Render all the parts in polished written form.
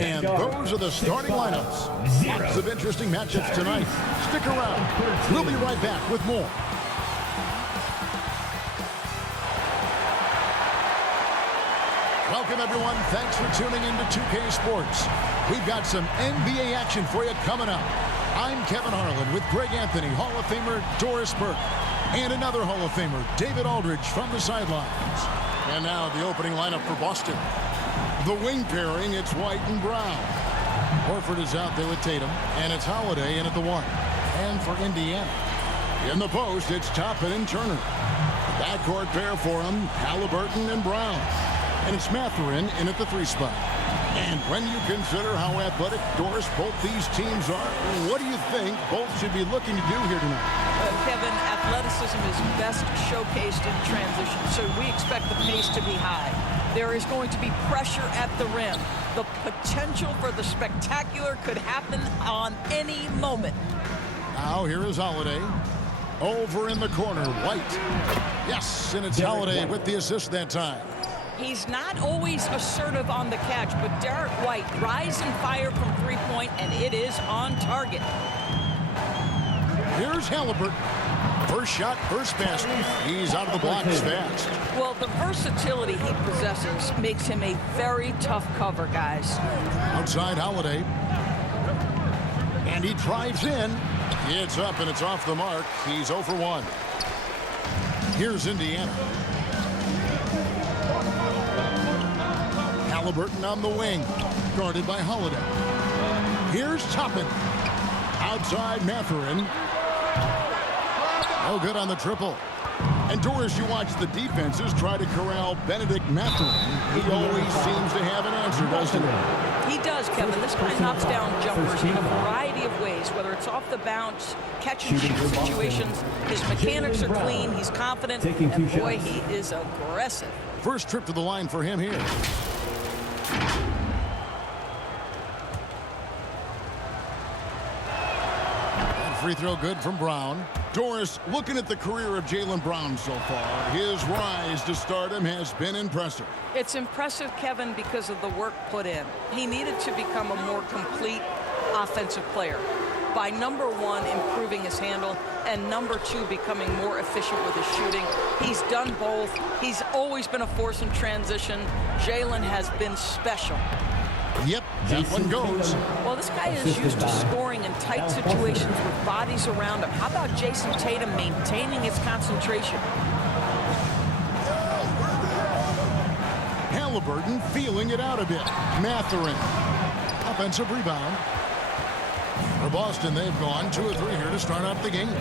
And those are the starting lineups. Lots of interesting matchups tonight. Stick around. We'll be right back with more. Welcome, everyone. Thanks for tuning in to 2K Sports. We've got some NBA action for you coming up. I'm Kevin Harlan with Greg Anthony, Hall of Famer Doris Burke, and another Hall of Famer, David Aldridge, from the sidelines. And now the opening lineup for Boston. The wing pairing, it's White and Brown. Horford is out there with Tatum, and it's Holiday in at the 1. And for Indiana, in the post, it's Toppin and Turner. Backcourt pair for them, Halliburton and Brown. And it's Mathurin in at the 3 spot. And when you consider how athletic, Doris, both these teams are, what do you think both should be looking to do here tonight? Kevin, athleticism is best showcased in transition, so we expect the pace to be high. There is going to be pressure at the rim. The potential for the spectacular could happen on any moment. Now here is Holiday. Over in the corner, White. Yes, and it's Holiday with the assist that time. He's not always assertive on the catch, but Derek White, rise and fire from three-point, and it is on target. Here's Halliburton. First shot, first basket. He's out of the blocks fast. Well, the versatility he possesses makes him a very tough cover, guys. Outside Holiday. And he drives in. It's up and it's off the mark. He's 0 for 1. Here's Indiana. Halliburton on the wing, guarded by Holiday. Here's Toppin. Outside Mathurin. No good on the triple. And Doris, you watch the defenses try to corral Benedict Mathurin. He always seems to have an answer, doesn't he? He does, Kevin. This guy knocks down jumpers in a variety of ways, whether it's off the bounce, catch and shoot situations. His mechanics are clean, he's confident, and boy, he is aggressive. First trip to the line for him here. Free throw good from Brown. Doris, looking at the career of Jaylen Brown so far, his rise to stardom has been impressive. It's impressive, Kevin, because of the work put in. He needed to become a more complete offensive player by, number 1, improving his handle, and number 2, becoming more efficient with his shooting. He's done both. He's always been a force in transition. Jaylen has been special. Yep, that one goes. Well, this guy is used to scoring in tight situations with bodies around him. How about Jason Tatum maintaining his concentration? Halliburton feeling it out a bit. Mathurin. Offensive rebound. For Boston, they've gone 2 or 3 here to start out the game.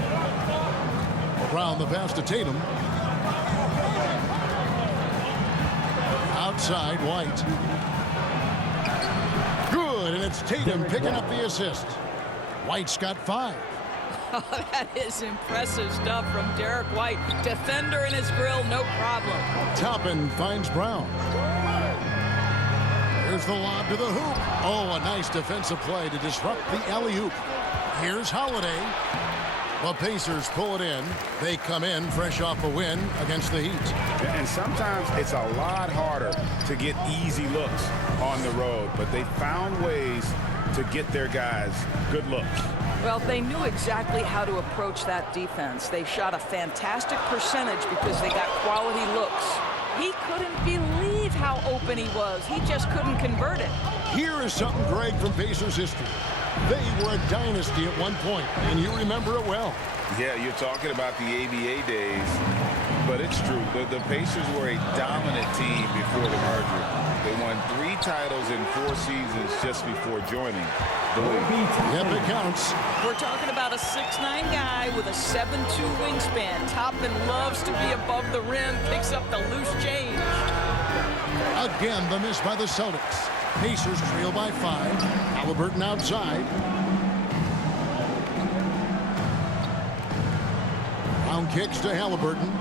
Brown the pass to Tatum. Outside, White. Good, and it's Tatum picking up the assist. White's got 5. Oh, that is impressive stuff from Derek White. Defender in his grill, no problem. Toppin finds Brown. Here's the lob to the hoop. Oh, a nice defensive play to disrupt the alley-oop. Here's Holiday. The Pacers pull it in. They come in fresh off a win against the Heat. And sometimes it's a lot harder to get easy looks on the road, but they found ways to get their guys good looks. Well, they knew exactly how to approach that defense. They shot a fantastic percentage because they got quality looks. He couldn't believe how open he was. He just couldn't convert it. Here is something, Greg, from Pacers history. They were a dynasty at one point, and you remember it well. Yeah, you're talking about the ABA days, but it's true. The Pacers were a dominant team before the merger. They won 3 titles in 4 seasons just before joining the league. Yep, it counts. We're talking about a 6'9" guy with a 7'2" wingspan. Toppin loves to be above the rim, picks up the loose change. Again, the miss by the Celtics. Pacers trail by 5. Halliburton outside. Brown kicks to Halliburton.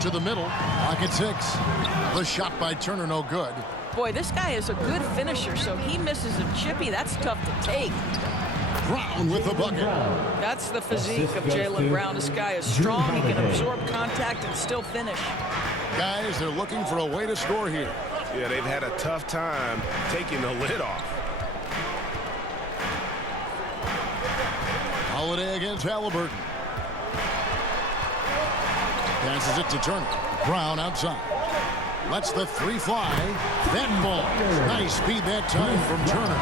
To the middle. Pocket 6. The shot by Turner, no good. Boy, this guy is a good finisher, so he misses a chippy. That's tough to take. Brown with the bucket. That's the physique of Jaylen Brown. This guy is strong. He can absorb contact and still finish. Guys, they're looking for a way to score here. Yeah, they've had a tough time taking the lid off. Holiday against Halliburton. Passes it to Turner. Brown outside. Lets the three fly. That ball. Nice speed that time from Turner.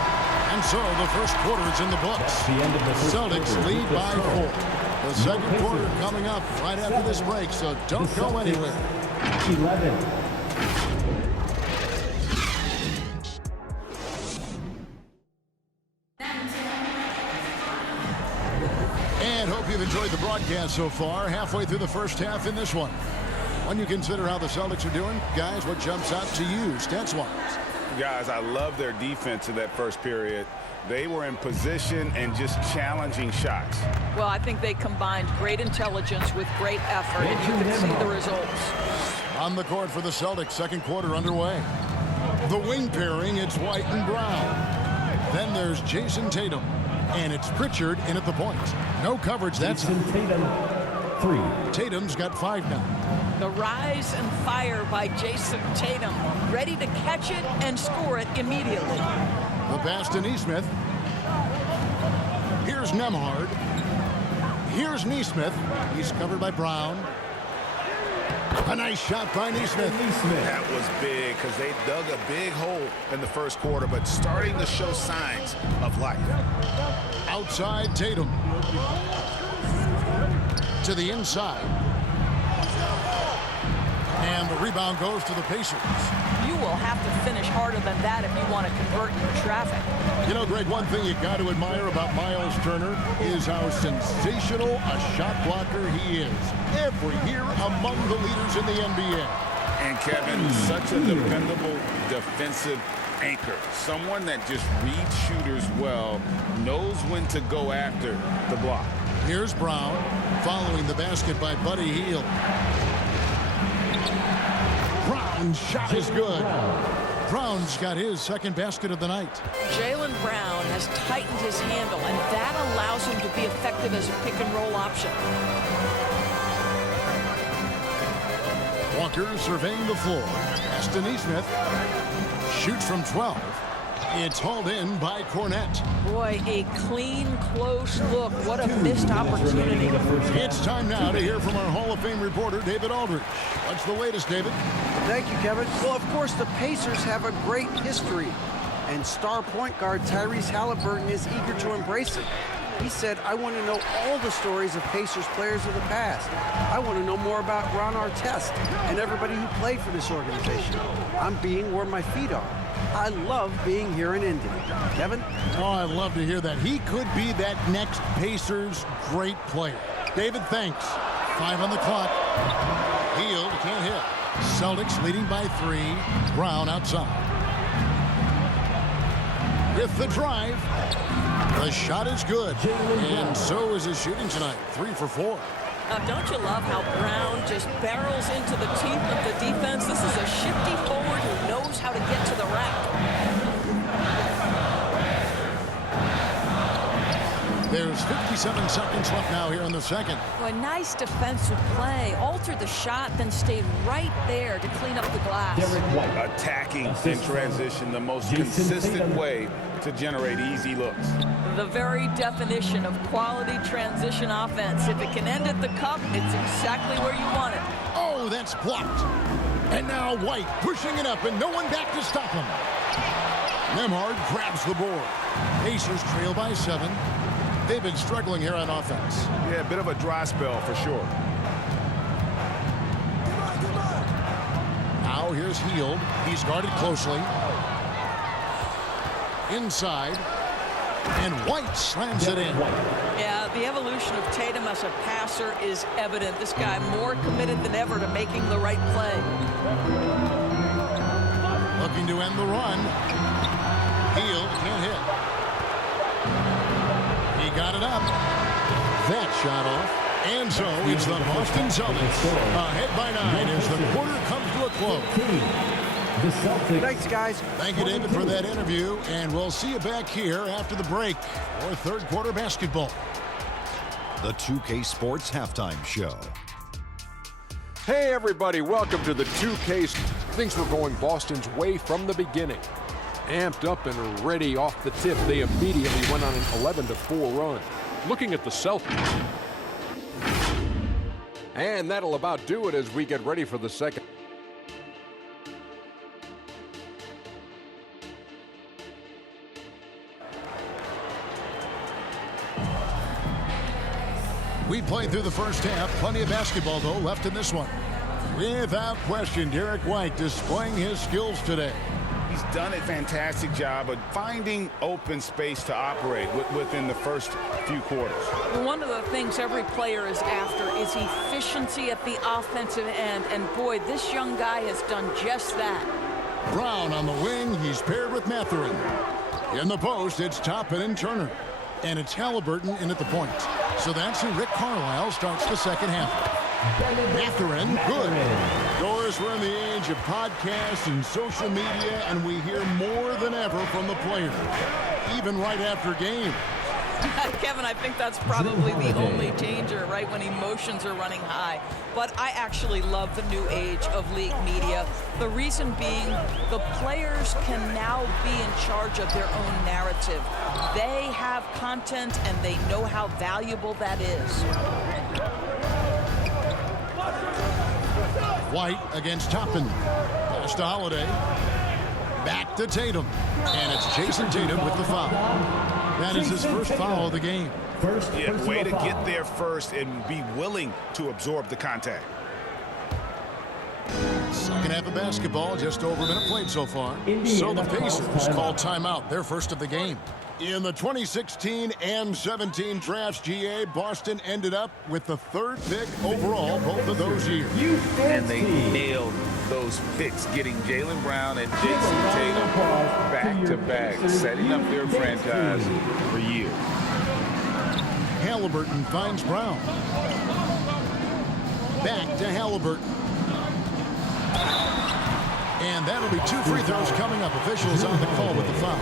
And so the first quarter is in the books. The Celtics lead by 4. The second quarter coming up right after this break, so don't go anywhere. 11. And hope you've enjoyed the broadcast so far. Halfway through the first half in this one. When you consider how the Celtics are doing, guys, what jumps out to you stats-wise? Guys, I love their defense in that first period. They were in position and just challenging shots. Well, I think they combined great intelligence with great effort, and you can see the results. On the court for the Celtics, second quarter underway. The wing pairing, it's White and Brown. Then there's Jason Tatum, and it's Pritchard in at the point. No coverage, that's Tatum, 3. Tatum's got 5 now. The rise and fire by Jason Tatum, ready to catch it and score it immediately. The pass to Nesmith. Here's Nembhard. Here's Nesmith. He's covered by Brown. A nice shot by Nesmith. That was big because they dug a big hole in the first quarter, but starting to show signs of life. Outside Tatum. To the inside. And the rebound goes to the Pacers. You will have to finish harder than that if you want to convert your traffic. You know, Greg, one thing you got to admire about Miles Turner is how sensational a shot blocker he is. Every year among the leaders in the NBA. And Kevin, such a dependable defensive anchor. Someone that just reads shooters well, knows when to go after the block. Here's Brown following the basket by Buddy Hield. Brown's shot is good. Brown's got his second basket of the night. Jaylen Brown has tightened his handle, and that allows him to be effective as a pick-and-roll option. Walker surveying the floor. Pass to Nesmith. Shoots from 12. It's hauled in by Cornette. Boy, a clean, close look. What a missed opportunity. It's time now to hear from our Hall of Fame reporter, David Aldridge. What's the latest, David? Thank you, Kevin. Well, of course, the Pacers have a great history, and star point guard Tyrese Halliburton is eager to embrace it. He said, I want to know all the stories of Pacers players of the past. I want to know more about Ron Artest and everybody who played for this organization. I'm being where my feet are. I love being here in Indy. Kevin? Oh, I love to hear that. He could be that next Pacers great player. David, thanks. 5 on the clock. Hield can't hit. Celtics leading by 3. Brown outside. With the drive. The shot is good. And so is his shooting tonight. 3 for 4. Now, don't you love how Brown just barrels into the teeth of the defense? This is a shifty forward who knows how to get to the rack. There's 57 seconds left now here in the second. A nice defensive play. Altered the shot, then stayed right there to clean up the glass. Attacking in transition, the most consistent way to generate easy looks. The very definition of quality transition offense. If it can end at the cup, it's exactly where you want it. Oh, that's blocked. And now White pushing it up and no one back to stop him. Nembhard grabs the board. Pacers trail by 7. They've been struggling here on offense. Yeah, a bit of a dry spell for sure. Now here's Hield. He's guarded closely. Inside. And White slams it in. Yeah, the evolution of Tatum as a passer is evident. This guy more committed than ever to making the right play. Looking to end the run. Hield can't hit. He got it up. That shot off. And so it's the Boston Celtics ahead by 9 as the quarter comes to a close. Thanks, guys. Thank you, David, for that interview. And we'll see you back here after the break for third quarter basketball. The 2K Sports Halftime Show. Hey everybody, welcome to the 2K. Things were going Boston's way from the beginning. Amped up and ready off the tip, they immediately went on an 11-4 run. Looking at the Celtics. And that'll about do it as we get ready for the second. We played through the first half. Plenty of basketball, though, left in this one. Without question, Derek White displaying his skills today. He's done a fantastic job of finding open space to operate within the first few quarters. One of the things every player is after is efficiency at the offensive end. And boy, this young guy has done just that. Brown on the wing. He's paired with Mathurin. In the post, it's Toppin and Turner. And it's Halliburton in at the point. So that's who Rick Carlisle starts the second half. Mathurin, good. Doris, we're in the age of podcasts and social media, and we hear more than ever from the players, even right after games. Kevin, I think that's probably the only danger, right, when emotions are running high. But I actually love the new age of league media. The reason being, the players can now be in charge of their own narrative. They have content, and they know how valuable that is. White against Toppin. Pass to Holiday. Back to Tatum. And it's Jason Tatum with the foul. That is his first foul of the game. Yeah, way to get there first and be willing to absorb the contact. Second half of basketball, just over a minute played so far. So the Pacers call timeout, their first of the game. In the 2016 and 17 drafts, GA, Boston ended up with the third pick overall both of those years. And they nailed those picks, getting Jaylen Brown and Jason Tatum back-to-back, setting up their franchise for years. Halliburton finds Brown. Back to Halliburton. And that'll be 2 free throws coming up. Officials on the call with the foul.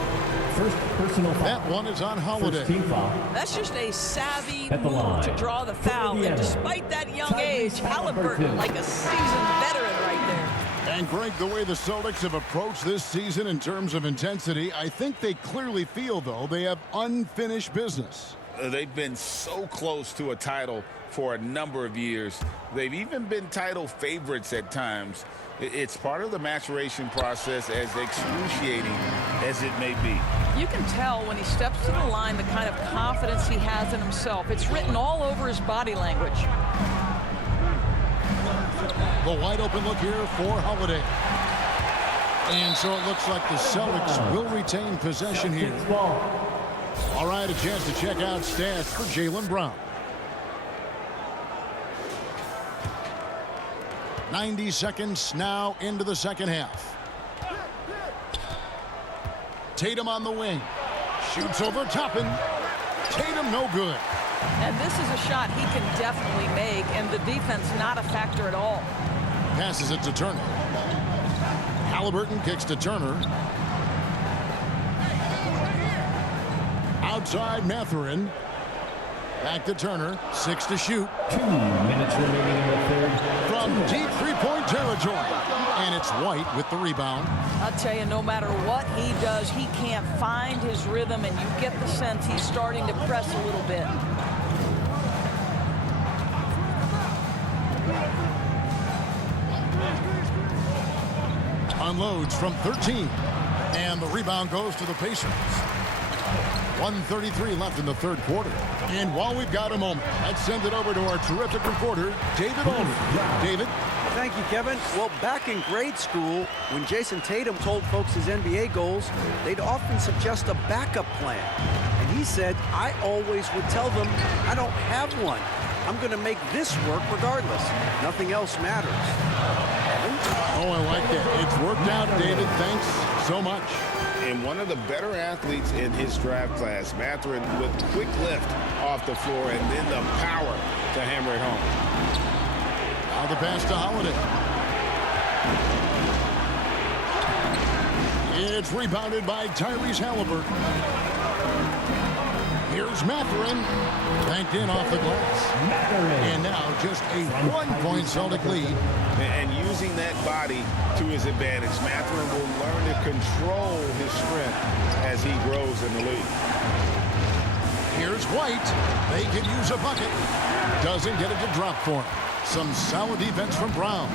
First personal foul. That one is on Holiday. First team foul. That's just a savvy At the move line. to draw the foul. And despite that young age, Halliburton like a seasoned veteran right there. And Greg, the way the Celtics have approached this season in terms of intensity, I think they clearly feel, though, they have unfinished business. They've been so close to a title for a number of years. They've even been title favorites at times. It's part of the maturation process, as excruciating as it may be. You can tell when he steps to the line the kind of confidence he has in himself. It's written all over his body language. The wide open look here for Holiday. And so it looks like the Celtics will retain possession here. All right, a chance to check out stats for Jaylen Brown. 90 seconds now into the second half. Tatum on the wing. Shoots over Toppin. Tatum no good. And this is a shot he can definitely make, and the defense not a factor at all. Passes it to Turner. Halliburton kicks to Turner. Outside Mathurin. Back to Turner. 6 to shoot. 2 minutes remaining in the third. From deep three-point territory. And it's White with the rebound. I'll tell you, no matter what he does, he can't find his rhythm, and you get the sense he's starting to press a little bit. Unloads from 13. And the rebound goes to the Pacers. 1:33 left in the third quarter. And while we've got a moment, let's send it over to our terrific reporter, David Aldridge. David? Thank you, Kevin. Well, back in grade school, when Jason Tatum told folks his NBA goals, they'd often suggest a backup plan. And he said, I always would tell them, I don't have one. I'm going to make this work regardless. Nothing else matters. Kevin? Oh, I like that. It's worked out, David. Thanks so much. And one of the better athletes in his draft class, Mathurin, with quick lift off the floor and then the power to hammer it home. Now the pass to Holiday. It's rebounded by Tyrese Halliburton. Here's Mathurin. Banked in off the glass. And now just a one-point Celtic lead. And using that body to his advantage, Mathurin will learn to control his strength as he grows in the league. Here's White. They can use a bucket. Doesn't get it to drop for him. Some solid defense from Brown.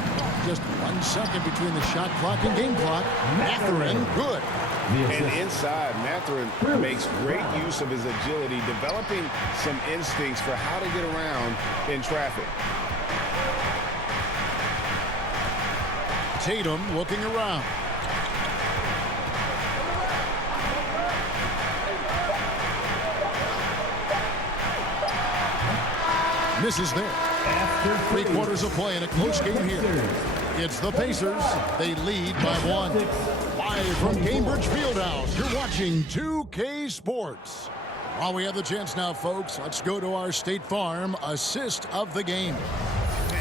Just 1 second between the shot clock and game clock. Mathurin, good. And inside, Mathurin makes great use of his agility, developing some instincts for how to get around in traffic. Tatum looking around. Misses there. 3 quarters of play in a close game here. It's the Pacers. They lead by 1. Live from Cambridge Fieldhouse, you're watching 2K Sports. While we have the chance now, folks, let's go to our State Farm assist of the game.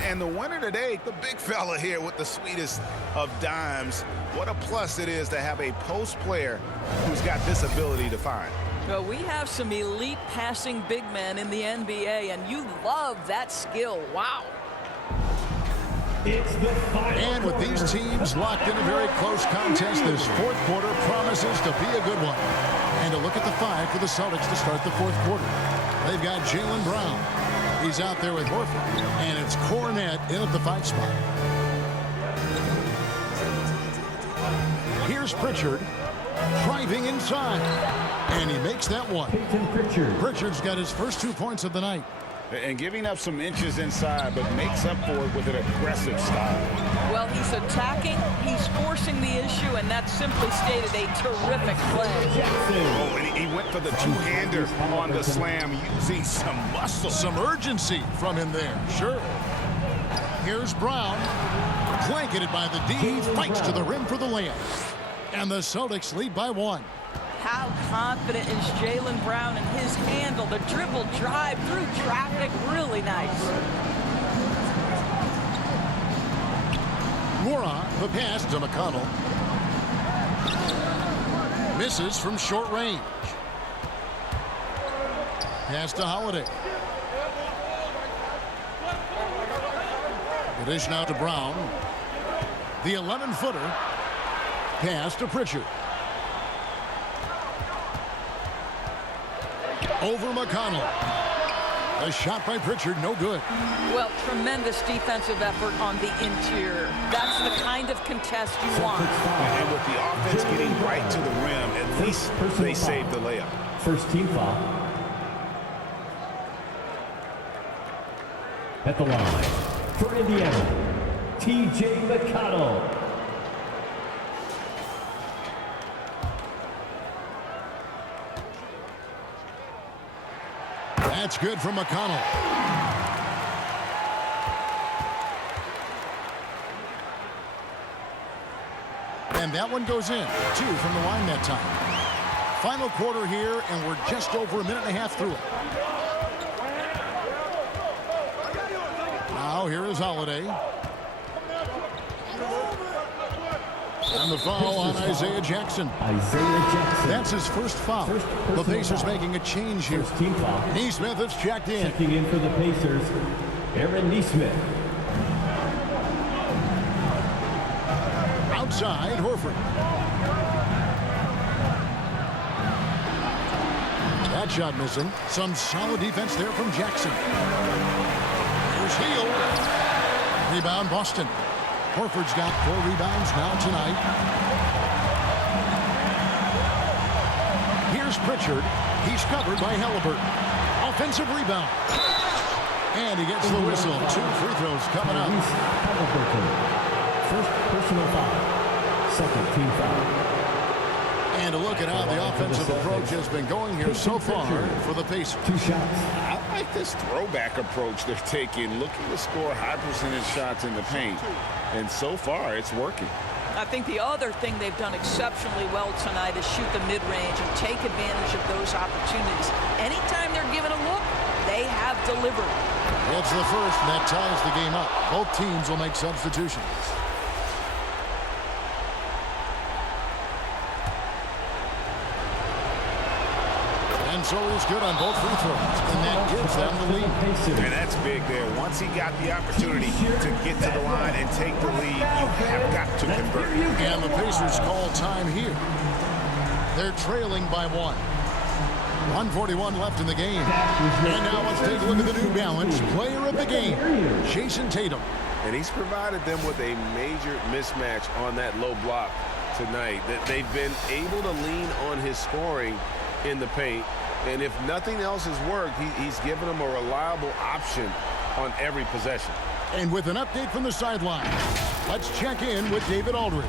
And the winner today, the big fella here with the sweetest of dimes. What a plus it is to have a post player who's got this ability to find. Well, we have some elite passing big men in the NBA, and you love that skill. Wow. It's the final And with these teams locked in a very close contest, this fourth quarter promises to be a good one. And a look at the 5 for the Celtics to start the fourth quarter. They've got Jaylen Brown. He's out there with Horford. And it's Cornet in at the 5 spot. Here's Pritchard driving inside. And he makes that one. Pritchard's got his first 2 points of the night. And giving up some inches inside, but makes up for it with an aggressive style. Well, he's attacking, he's forcing the issue, and that's simply stated a terrific play. Oh, and he went for the two-hander on the slam, using some muscle. Some urgency from him there, sure. Here's Brown, blanketed by the D, fights to the rim for the layup. And the Celtics lead by 1. How confident is Jaylen Brown in his handle? The dribble drive through traffic, really nice. Moran, the pass to McConnell. Misses from short range. Pass to Holiday. The dish now to Brown. The 11-footer. Pass to Pritchard. Over McConnell. A shot by Pritchard, no good. Well, tremendous defensive effort on the interior. That's the kind of contest you want. And with the offense getting right to the rim, at least they saved the layup. First team foul. At the line for Indiana, T.J. McConnell. That's good from McConnell. And that one goes in. 2 from the line that time. Final quarter here, and we're just over a minute and a half through it. Now here is Holiday. And the foul on Isaiah Jackson. That's his first foul. The Pacers making a change here. Team foul. Neesmith is checked in. Checking in for the Pacers, Aaron Neesmith. Outside, Horford. That shot missing. Some solid defense there from Jackson. Here's Hield. Rebound, Boston. Horford's got 4 rebounds now tonight. Here's Pritchard. He's covered by Halliburton. Offensive rebound. And he gets the whistle. 2 free throws coming up. First personal foul. Second team foul. And a look at how the offensive approach has been going here so far for the Pacers. 2 shots. I like this throwback approach they're taking, looking to score high percentage shots in the paint. And so far, it's working. I think the other thing they've done exceptionally well tonight is shoot the mid-range and take advantage of those opportunities. Anytime they're given a look, they have delivered. It's the first, and that ties the game up. Both teams will make substitutions. And And so he's good on both free throws, and that gives them the lead. And that's big there. Once he got the opportunity to get to the line and take the lead, you have got to convert. And the Pacers call time here. They're trailing by 1. 1:41 left in the game. And now let's take a look at the New Balance player of the game, Jason Tatum. And he's provided them with a major mismatch on that low block tonight. That they've been able to lean on his scoring in the paint. And if nothing else has worked, he's given them a reliable option on every possession. And with an update from the sideline, let's check in with David Aldridge.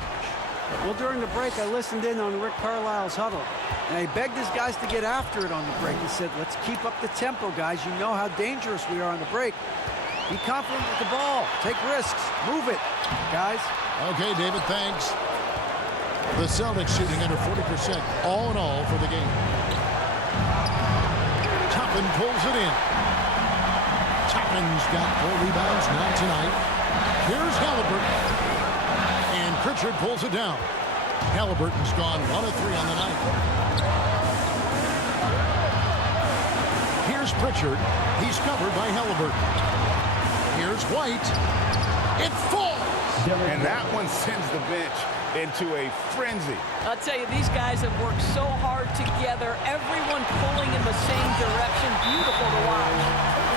Well, during the break, I listened in on Rick Carlisle's huddle, and he begged his guys to get after it on the break. He said, let's keep up the tempo, guys. You know how dangerous we are on the break. Be confident with the ball. Take risks. Move it, guys. Okay, David, thanks. The Celtics shooting under 40% all in all for the game. Toppin pulls it in. Toppin's got 4 rebounds now tonight. Here's Halliburton. And Pritchard pulls it down. Halliburton's gone 1 of 3 on the night. Here's Pritchard. He's covered by Halliburton. Here's White. It falls. And that one sends the bench into a frenzy. I'll tell you, these guys have worked so hard together. Everyone pulling in the same direction. Beautiful to watch.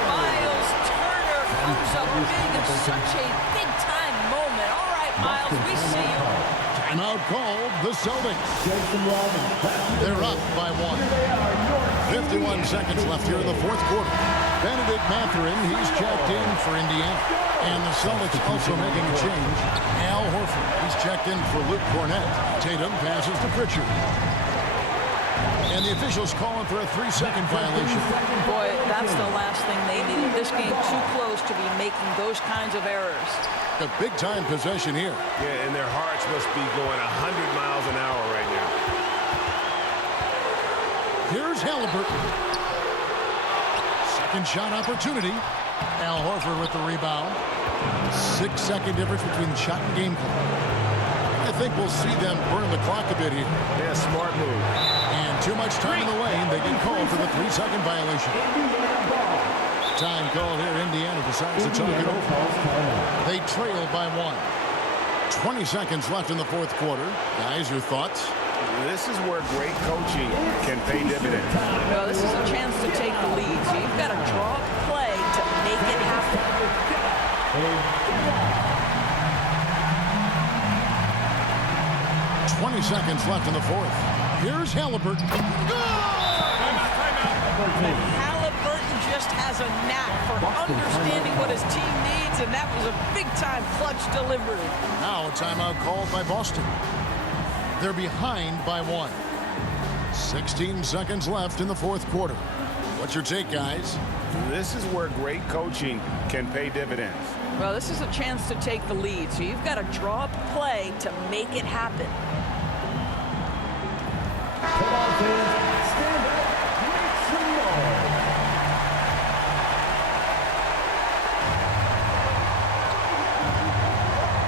Miles Turner comes up big in such a big-time moment. All right, Miles, we see you. Timeout called the Celtics. They're up by 1. 51 seconds left here in the fourth quarter. Benedict Mathurin, he's checked in for Indiana. And the Celtics also making a change. Al Horford, he's checked in for Luke Cornett. Tatum passes to Pritchard. And the officials calling for a 3-second violation. Boy, that's the last thing they needed. This game too close to be making those kinds of errors. A big-time possession here. Yeah, and their hearts must be going 100 miles an hour right now. Here's Halliburton. Second shot opportunity. Al Horford with the rebound. 6-second difference between the shot and game clock. I think we'll see them burn the clock a bit here. Yeah, smart move. And too much time in the lane. They get called for the 3-second violation. Time called here. Indiana decides to talk it over. They trail by 1. 20 seconds left in the fourth quarter. Guys, your thoughts? This is where great coaching can pay dividends. Well, this is a chance to take the lead. So you've got to draw up play to make it happen. 20 seconds left in the fourth. Here's Halliburton. Halliburton just has a knack for understanding what his team needs, and that was a big-time clutch delivery. Now a timeout called by Boston. They're behind by 1. 16 seconds left in the fourth quarter. What's your take, guys? This is where great coaching can pay dividends. Well, this is a chance to take the lead, so you've got to draw up play to make it happen. Come on, fans. Stand up. Make some noise.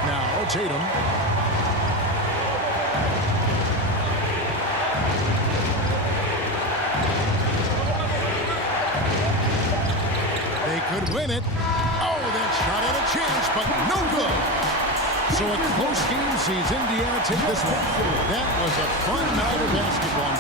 Now Tatum. They could win it. Oh, that shot had a chance, but no good. So a close game sees Indiana take this one. That was a fun night of basketball.